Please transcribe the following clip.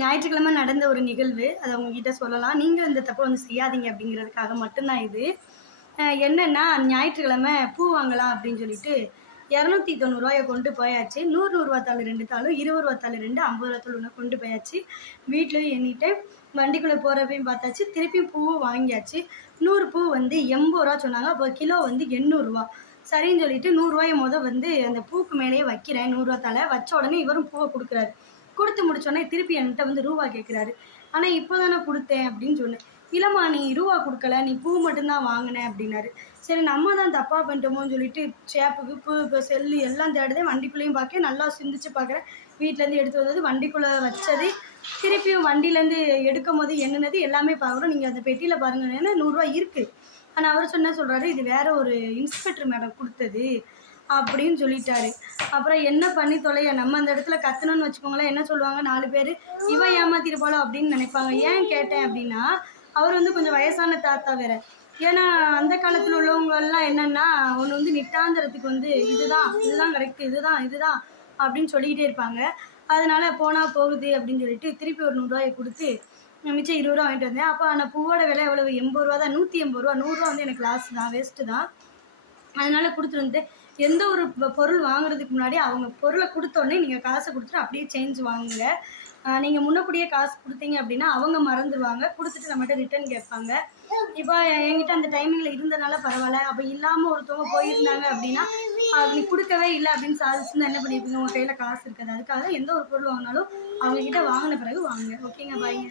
ஞாயிற்றுக்கிழமை நடந்த ஒரு நிகழ்வு. அத உங்ககிட்ட சொல்லலாம். நீங்களும் இந்த தப்ப வந்து செய்யாதீங்க அப்படிங்கிறதுக்காக மட்டும் தான் இது. என்னன்னா ஞாயிற்றுக்கிழமை பூ வாங்கலாம் அப்படின்னு சொல்லிட்டு ரூ. 290 கொண்டு போயாச்சு. 100 ரூ. 100 தாள் 2 தாளும், ரூ. 20 தாள் 2, ரூ. 50 தாள் 1 கொண்டு போயாச்சு. வீட்லயும் எண்ணிட்டேன். வண்டிக்குள்ள போறப்பயும் பார்த்தாச்சு. திருப்பியும் பூவும் வாங்கியாச்சு. 100 பூ வந்து ரூ. 80 சொன்னாங்க. அப்போ கிலோ வந்து ரூ. 800. சரின்னு சொல்லிட்டு ரூ. 100 வந்து அந்த பூக்கு மேலேயே வைக்கிறேன். ரூ. 100 தாள வச்ச உடனே இவரும் பூவை கொடுக்குறாரு. கொடுத்து முடிச்சோடனே திருப்பி என்கிட்ட வந்து ரூபா கேட்குறாரு. ஆனால் இப்போ தானே கொடுத்தேன் அப்படின்னு சொன்னேன். இல்லைம்மா நீ ரூபா கொடுக்கல, நீ பூ மட்டும்தான் வாங்கினேன் அப்படின்னாரு. சரி நம்ம தான் தப்பாக பண்ணிட்டோமோன்னு சொல்லிட்டு சேப்புக்கு பூ இப்போ செல்லு எல்லாம் தேடுதேன். வண்டிக்குள்ளேயும் பார்க்க நல்லா சிந்திச்சு பார்க்குறேன். வீட்டிலேருந்து எடுத்து வந்தது வண்டிக்குள்ளே வச்சது, திருப்பியும் வண்டியிலேருந்து எடுக்கும் போது எண்ணுனது எல்லாமே பார்க்குறோம். நீங்கள் அந்த பெட்டியில் பாருங்கள், ஏன்னா ரூ. 100 இருக்குது. ஆனால் அவர் சொல்கிறாரு இது வேற ஒரு இன்ஸ்பெக்டர் மேடம் கொடுத்தது அப்படின்னு சொல்லிட்டாரு. அப்புறம் என்ன பண்ணி தொலைய, நம்ம அந்த இடத்துல கத்தணும்னு வச்சுக்கோங்களேன், என்ன சொல்லுவாங்க 4 பேர், இவன் ஏமாத்திருப்பாளோ அப்படின்னு நினைப்பாங்க. ஏன் கேட்டேன் அப்படின்னா, அவர் வந்து கொஞ்சம் வயசான தாத்தா வேற. ஏன்னா அந்த காலத்தில் உள்ளவங்கெல்லாம் என்னன்னா, ஒன்று வந்து நிட்டாந்தரத்துக்கு வந்து இதுதான் கரெக்டு, இதுதான் அப்படின்னு சொல்லிக்கிட்டே இருப்பாங்க. அதனால போனால் போகுது அப்படின்னு சொல்லிட்டு திருப்பி ஒரு 100 கொடுத்து மிச்சம் 20 வாங்கிட்டு வந்தேன். அப்போ ஆனால் பூவோட விலை எவ்வளவு? 80 தான். 180 100 வந்து எனக்கு லாஸ் தான், வேஸ்ட்டு தான். அதனால கொடுத்துட்டு வந்துட்டு, எந்த ஒரு பொருள் வாங்குறதுக்கு முன்னாடி அவங்க பொருளை கொடுத்தோடனே நீங்கள் காசை கொடுத்துட்டு அப்படியே சேஞ்ச் வாங்குங்க. நீங்கள் முன்னக்கூடியே காசு கொடுத்தீங்க அப்படின்னா அவங்க மறந்துடுவாங்க, கொடுத்துட்டு நம்மகிட்ட ரிட்டர்ன் கேட்பாங்க. இப்போ என்கிட்ட அந்த டைமிங்கில் இருந்ததுனால பரவாயில்ல. அப்போ இல்லாமல் ஒருத்தவங்க போயிருந்தாங்க அப்படின்னா, நீ கொடுக்கவே இல்லை அப்படின்னு சாதிச்சுருந்தா என்ன பண்ணியிருப்பீங்க? உங்கள் கையில் காசு இருக்காது. அதுக்காக எந்த ஒரு பொருள் வாங்கினாலும் அவங்கக்கிட்ட வாங்கின பிறகு வாங்குங்க. ஓகேங்க, பாய்ங்க.